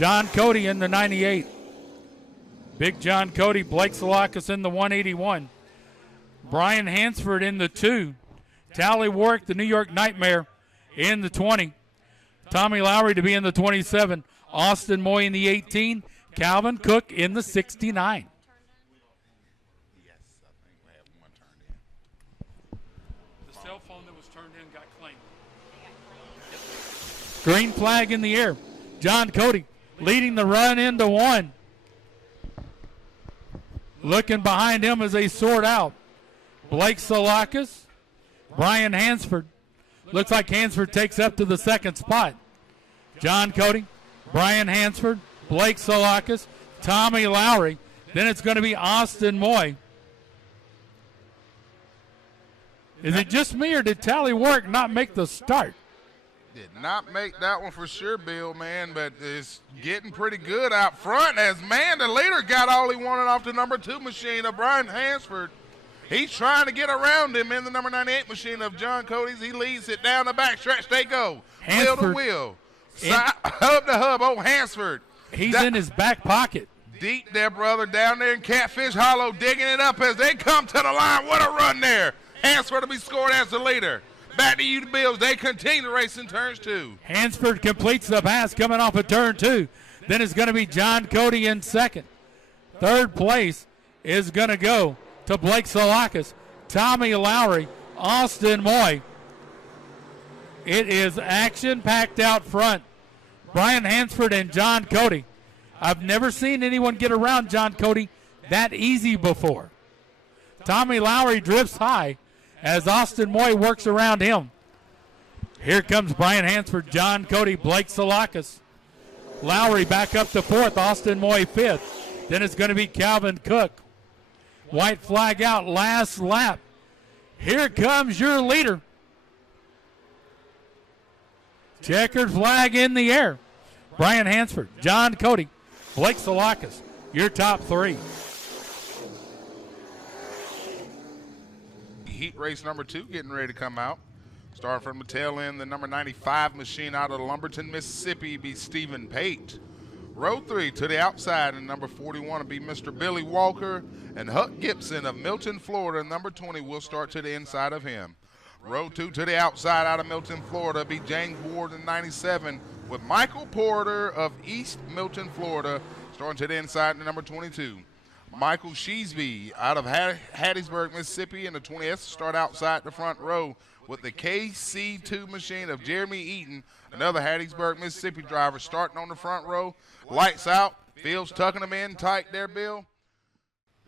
John Cody in the 98. Big John Cody, Blake Salakis in the 181. Brian Hansford in the 2. Tally Warwick, the New York Nightmare, in the 20. Tommy Lowry to be in the 27. Austin Moy in the 18. Calvin Cook in the 69. The cell phone that was turned in got claimed. Green flag in the air. John Cody leading the run into 1. Looking behind him as they sort out. Blake Salakis, Brian Hansford. Looks like Hansford takes up to the second spot. John Cody, Brian Hansford, Blake Salakis, Tommy Lowry. Then it's going to be Austin Moy. Is it just me, or did Tally Warwick not make the start? Did not make that one for sure, Bill, man, but it's getting pretty good out front as, man, the leader got all he wanted off the number 2 machine of Brian Hansford. He's trying to get around him in the number 98 machine of John Cody's. He leads it down the backstretch. They go. Hansford, wheel to wheel. Hub to hub. Oh, Hansford. He's in his back pocket. Deep there, brother, down there in Catfish Hollow, digging it up as they come to the line. What a run there. Hansford to be scored as the leader. Back to you, the Bills. They continue to race in turns 2. Hansford completes the pass coming off of turn 2. Then it's going to be John Cody in second. Third place is going to go to Blake Salakis, Tommy Lowry, Austin Moy. It is action-packed out front. Brian Hansford and John Cody. I've never seen anyone get around John Cody that easy before. Tommy Lowry drifts high as Austin Moy works around him. Here comes Brian Hansford, John Cody, Blake Salakis. Lowry back up to 4th, Austin Moy 5th. Then it's going to be Calvin Cook. White flag out, last lap. Here comes your leader. Checkered flag in the air. Brian Hansford, John Cody, Blake Salakis, your top 3. Heat race number 2 getting ready to come out. Starting from the tail end, the number 95 machine out of Lumberton, Mississippi, be Stephen Pate. Row 3 to the outside, and number 41 will be Mr. Billy Walker. And Huck Gibson of Milton, Florida, number 20, will start to the inside of him. Row 2 to the outside out of Milton, Florida, be James Ward in 97, with Michael Porter of East Milton, Florida, starting to the inside in number 22. Michael Sheesby out of Hattiesburg, Mississippi, in the 20th, start outside the front row with the KC2 machine of Jeremy Eaton, another Hattiesburg, Mississippi driver, starting on the front row. Lights out. Fields tucking them in tight there, Bill.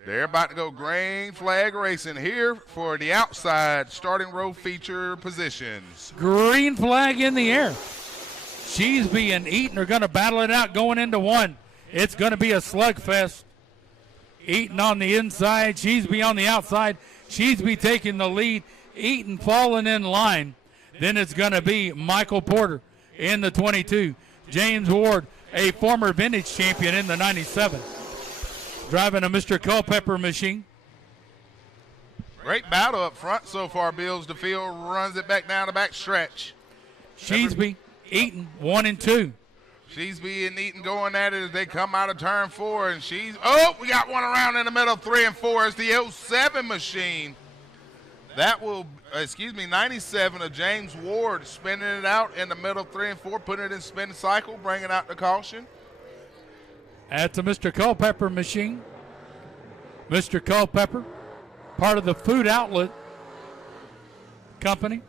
They're about to go green flag racing here for the outside starting row feature positions. Green flag in the air. Sheesby and Eaton are going to battle it out going into 1. It's going to be a slugfest. Eaton on the inside, Sheesby on the outside. Sheesby taking the lead, Eaton falling in line. Then it's going to be Michael Porter in the 22. James Ward, a former vintage champion in the 97. Driving a Mr. Culpepper machine. Great battle up front so far, Bills. The field runs it back down the back stretch. Sheesby, Eaton, 1 and 2. Sheesby and Eaton going at it as they come out of turn 4. And we got one around in the middle, 3 and 4. It's the 07 machine. That will, 97 of James Ward spinning it out in the middle, 3 and 4, putting it in spin cycle, bringing out the caution. That's a Mr. Culpepper machine. Mr. Culpepper, part of the Food Outlet Company.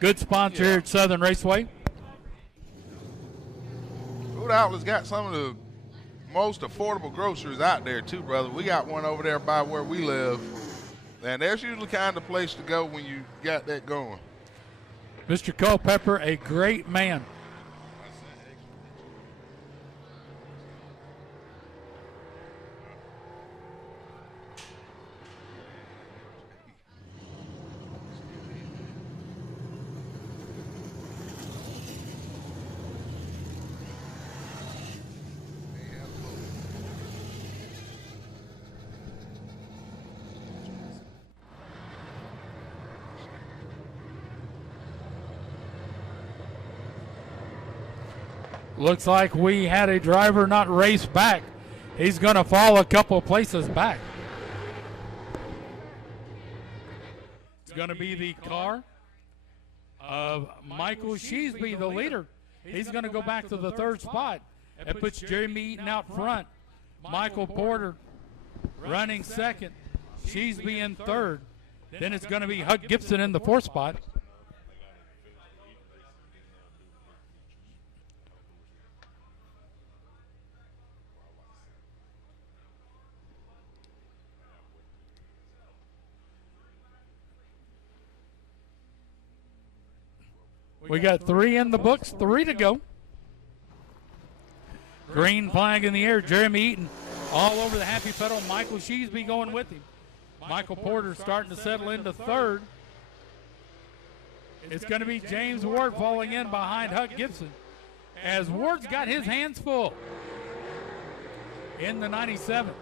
Good sponsor here at Southern Raceway. Food Outlet's got some of the most affordable groceries out there too, brother. We got one over there by where we live. And that's usually kind of place to go when you got that going. Mr. Culpepper, a great man. Looks like we had a driver not race back. He's going to fall a couple places back. It's going to be the car of Michael Sheesby, the leader. He's going to go back to the third spot. It puts Jeremy Eaton out front. Michael Porter running second. Sheesby in third. Then it's going to be Huck Gibson in the fourth spot. We got 3 in the books, 3 to go. Green flag in the air. Jeremy Eaton all over the happy pedal. Michael Sheesby going with him. Michael Porter starting to settle into third. It's going to be James Ward falling in behind Huck Gibson as Ward's got his hands full. In the 97.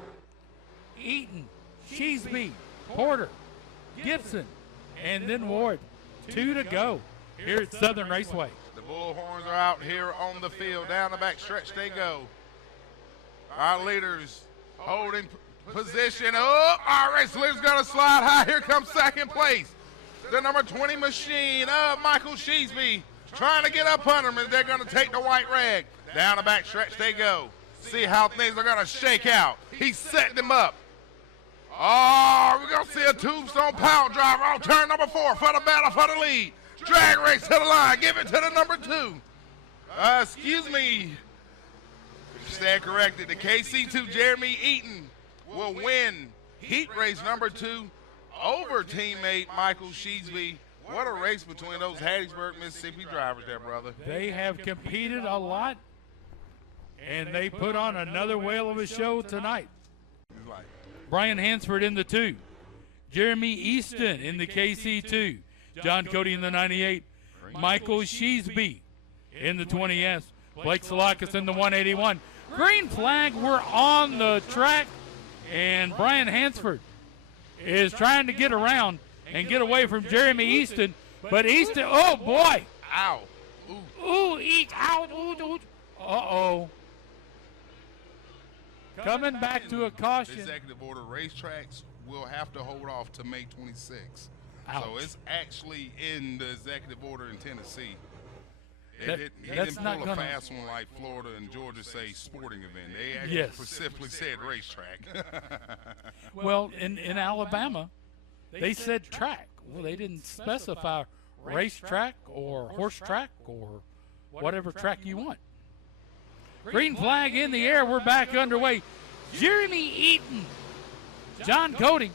Eaton, Sheesby, Porter, Gibson, and then Ward. 2 to go here at Southern Raceway. The Bullhorns are out here on the field. Down the back stretch they go. Our leaders holding position. Oh, our race leader's going to slide high. Here comes second place. The number 20 machine of Michael Sheesby trying to get up under him, and they're going to take the white rag. Down the back stretch they go. See how things are going to shake out. He's setting them up. Oh, we're going to see a tombstone power driver on turn number 4 for the battle for the lead. Drag race to the line. Give it to the number 2. Excuse me. Stand corrected. The KC2 Jeremy Eaton will win heat race number 2 over teammate Michael Sheesby. What a race between those Hattiesburg, Mississippi drivers there, brother. They have competed a lot, and they put on another whale of a show tonight. Brian Hansford in the 2. Jeremy Easton in the KC2. John Cody in the 98. Michael Sheesby in the 20S. Blake Salakis in the 181. Green flag, we're on the track, and Brian Hansford is trying to get around and get away from Jeremy Easton. But Easton, oh boy. Ow. Ooh, eat out. Ooh. Uh-oh. Coming back to a caution. Executive order racetracks will have to hold off to May 26th. Ouch. So it's actually in the executive order in Tennessee. He That's didn't not pull gonna, a fast one like Florida and Georgia say sporting event. They actually Yes. specifically said racetrack. well, in Alabama, they said track. Well, they didn't specify racetrack or horse track or whatever track you want. Green flag in the air. We're back underway. Jeremy Eaton. John Cody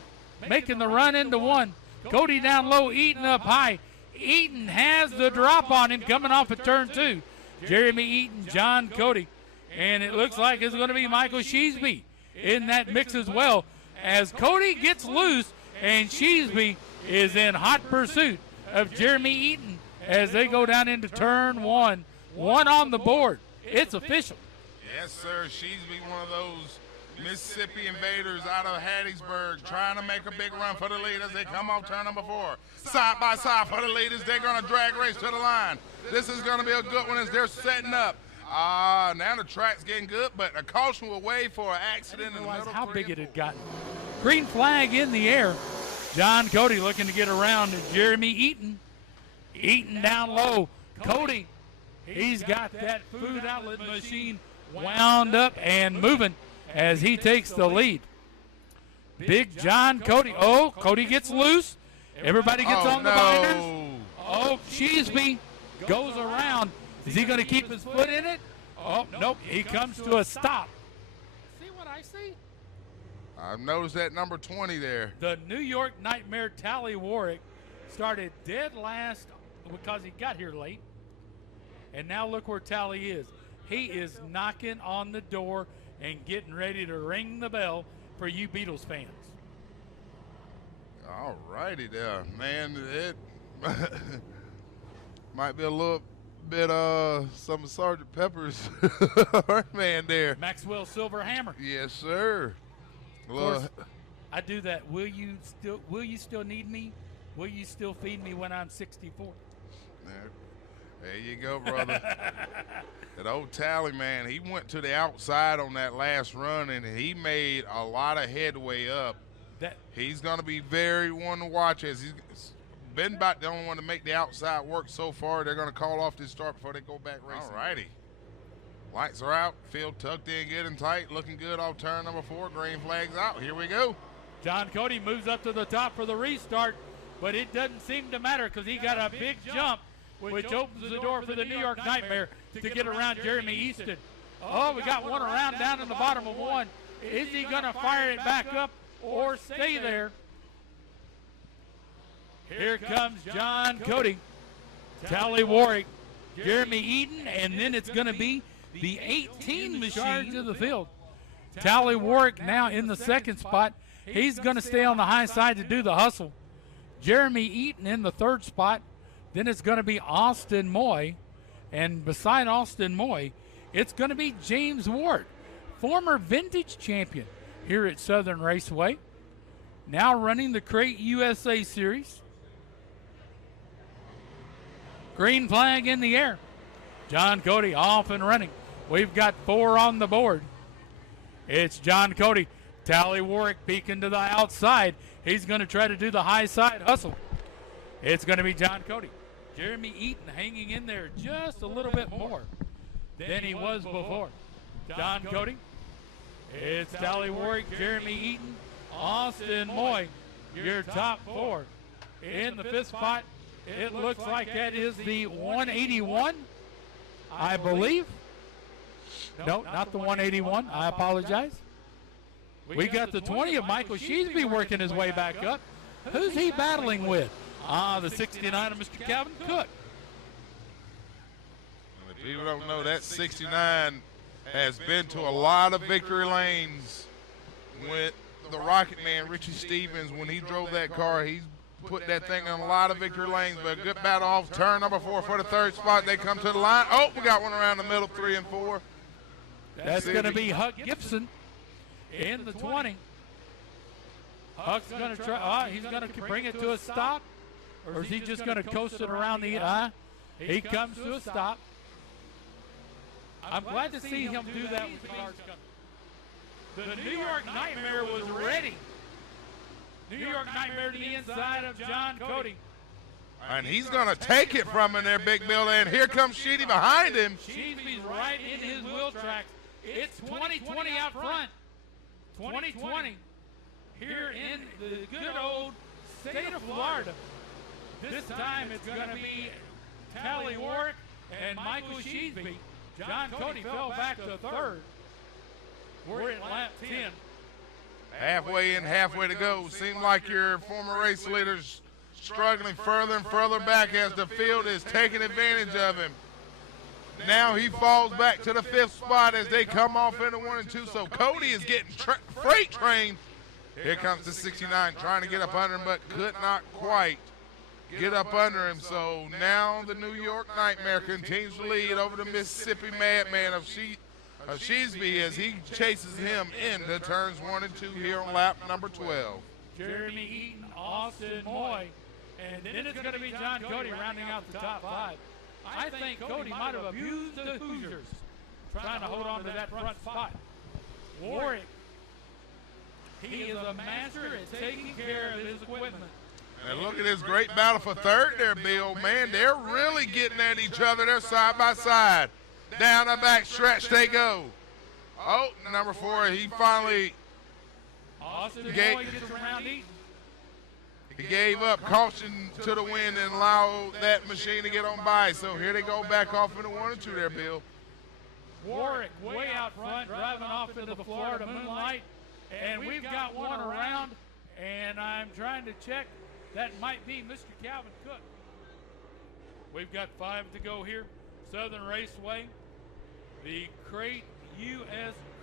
making the run into 1. Cody down low, Eaton up high. Eaton has the drop on him coming off of turn 2. Jeremy Eaton, John Cody. And it looks like it's going to be Michael Sheesby in that mix as well, as Cody gets loose and Sheesby is in hot pursuit of Jeremy Eaton as they go down into turn 1. 1 on the board. It's official. Yes, sir. Sheesby, one of those Mississippi invaders out of Hattiesburg, trying to make a big run for the lead as they come off turn number 4. Side by side for the leaders. They're going to drag race to the line. This is going to be a good one as they're setting up. Now the track's getting good, but a caution will wait for an accident in the middle. How big it had gotten. Green flag in the air. John Cody looking to get around to Jeremy Eaton. Eaton down low. Cody, he's got that food outlet machine wound up and moving as he takes the lead. Big John Cody. Oh, Cody gets loose. Everybody gets on the binders. Oh, Sheesby goes around. Is he going to keep his foot in it? Oh, nope. He comes to a stop. See what I see? I've noticed that number 20 there. The New York Nightmare Tally Warwick started dead last because he got here late. And now look where Tally is. He is knocking on the door and getting ready to ring the bell for you Beatles fans. All righty there, man. It might be a little bit some Sgt. Pepper's man there. Maxwell Silver Hammer. Yes, sir. Of course, I do that. Will you still need me? Will you still feed me when I'm 64? There you go, brother. That old Tally man, he went to the outside on that last run, and he made a lot of headway up. He's going to be very one to watch, as he's been about the only one to make the outside work so far. They're going to call off this start before they go back racing. All righty. Lights are out. Field tucked in good and tight. Looking good off turn number 4. Green flag's out. Here we go. John Cody moves up to the top for the restart, but it doesn't seem to matter because he got a big jump, which opens the door for the New York Nightmare to get around Jeremy Easton. Oh, we got one around down in the bottom of one. Is he going to fire it back up or stay there? Here comes John Cody, Tally Warwick, Jeremy Eaton, and then it's going to be the 18 machine to the field. Tally Warwick now in the second spot. He's going to stay on the high side to do the hustle. Jeremy Eaton in the third spot. Then it's going to be Austin Moy. And beside Austin Moy, it's going to be James Ward, former vintage champion here at Southern Raceway. Now running the Crate USA Series. Green flag in the air. John Cody off and running. We've got 4 on the board. It's John Cody. Tally Warwick peeking to the outside. He's going to try to do the high side hustle. It's going to be John Cody. Jeremy Eaton hanging in there just a little bit more than he was before. John Cody. It's Tally Warwick, Jeremy Eaton, Austin Moy, your top 4. In the 5th spot, it looks like that is the 181, I believe. No, not the 181. I apologize. We got the 20 of Michael Sheesby working his way back up. Who's he battling with? The 69 of Mr. Calvin Cook. If people don't know, that 69 has been to a lot of victory lanes with the Rocket Man, Richie Stevens. When he drove that car, he's put that thing in a lot of victory lanes. But a good battle off turn number 4 for the third spot. They come to the line. Oh, we got one around the middle, 3 and 4. That's going to be Huck Gibson in the 20. Huck's going to try. He's going to bring it to a stop. Or is he just going to coast it around the he comes to a stop. I'm glad to see him do that with the cars coming. The New York Nightmare was ready. New York Nightmare to the inside of John Cody. And he's going to take it from him there, Big Bill. And here comes Sheedy behind him. Sheedy's right in his wheel tracks. It's 2020 out front. 2020 here in the good old state of Florida. This time it's going to be Tally Warwick and Michael Sheesby. John Cody fell back to 3rd. We're in lap 10. Halfway in, halfway to go. Seems like your former race leader's struggling further and further back as the field is taking advantage of him. Now he falls back to the 5th spot as they come off into 1 and 2. So Cody is getting freight trained. Here comes the 69 trying to get up under him, but could not quite get up under him. So now the New York Nightmare continues to lead over the Mississippi Madman of Sheesby as he chases him into turns 1 and 2 here on lap number 12. Jeremy Eaton, Austin Moy, and then it's going to be John Cody rounding out the top 5. I think Cody might have abused the Hoosiers trying to hold on to that front spot. Warwick, he is a master at taking care of his equipment. And look at this great battle for 3rd there, Bill. Man, they're really getting at each other. They're side by side. Down the back stretch they go. Oh, number 4, he finally gave up caution to the wind and allowed that machine to get on by. So here they go back off into 1 and 2 there, Bill. Warwick way out front, driving off into the Florida moonlight. And we've got one around, and I'm trying to check. That might be Mr. Calvin Cook. We've got 5 to go here. Southern Raceway, the Crate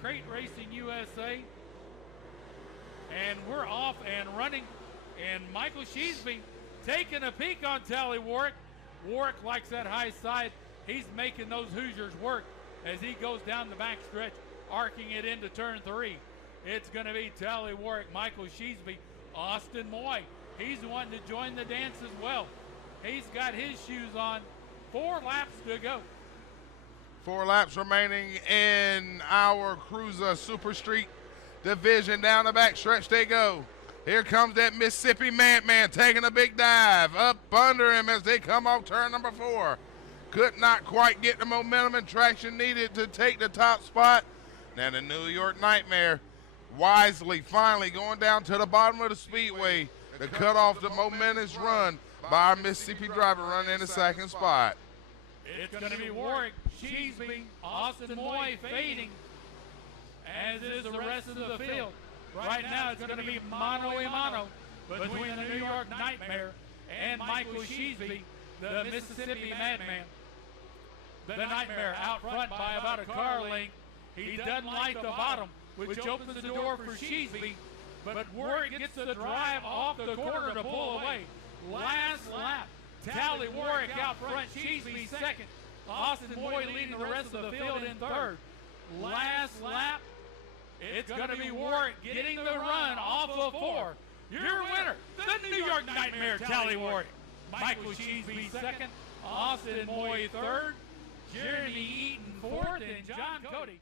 Racing USA. And we're off and running. And Michael Sheesby taking a peek on Tally Warwick. Warwick likes that high side. He's making those Hoosiers work as he goes down the back stretch, arcing it into turn 3. It's going to be Tally Warwick, Michael Sheesby, Austin Moy. He's wanting to join the dance as well. He's got his shoes on, 4 laps to go. 4 laps remaining in our Cruiser Super Street division. Down the back stretch they go. Here comes that Mississippi Madman taking a big dive. Up under him as they come off turn number 4. Could not quite get the momentum and traction needed to take the top spot. Now the New York Nightmare wisely finally going down to the bottom of the speedway to cut off the momentous run by our Mississippi driver running in the second spot. It's going to be Warwick, Cheeseby, Austin Moy fading, as is the rest of the field. Right now it's going to be mano-a-mano between the New York Nightmare and Michael Cheeseby, the Mississippi Madman. The Nightmare out front by about a car length. He doesn't like the bottom, which opens the door for Cheeseby, but Warwick gets the drive off the corner to pull away. Last lap, Tally Warwick out front, Cheeseby second. Austin Moy leading the rest of the field in third. Last lap, it's going to be Warwick getting the run off of 4. Your winner, the New York Nightmare, Tally Warwick. Michael Cheeseby second, Austin Moy third, Jeremy Eaton fourth, and John Cody